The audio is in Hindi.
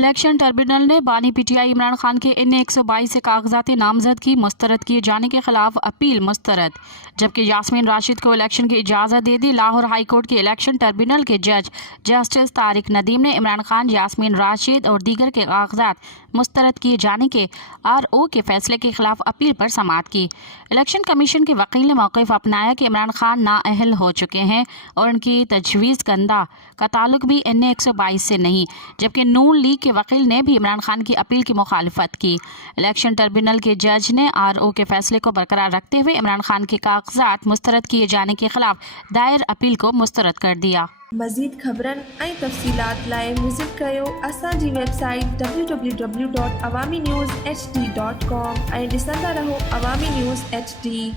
इलेक्शन ट्रिब्यूनल ने बानी पीटीआई इमरान खान के इन 122 से कागजात नामजदगी मुस्तरद किए जाने के खिलाफ अपील मुस्तरद, जबकि यास्मीन राशिद को इलेक्शन की इजाज़त दे दी। लाहौर हाई कोर्ट के इलेक्शन ट्रिब्यूनल के जज जस्टिस तारिक नदीम ने इमरान खान, यास्मीन राशिद और दीगर के कागजात मुस्तरद किए जाने के RO के फैसले के खिलाफ अपील पर समाअत की। इलेक्शन कमीशन के वकील ने मौक़िफ़ अपनाया कि इमरान खान नाअहल हो चुके हैं और उनकी तजवीज़ कंदा का ताल्लुक भी NA 122 से नहीं, जबकि नून लीग के वकील ने भी इमरान खान की अपील की मुखालफत की। इलेक्शन ट्रिब्यूनल के जज ने RO के फैसले को बरकरार रखते हुए इमरान खान के कागजात मुस्तरद किए जाने के खिलाफ दायर अपील को मुस्तरद कर दिया। मज़ीद ख़बरन ऐं तफ़सीलात लाइ विज़िट कयो असांजी वेबसाइट www.awamiNewsHD.com ऐं ॾिसंदा रहो अवामी न्यूज़ HD।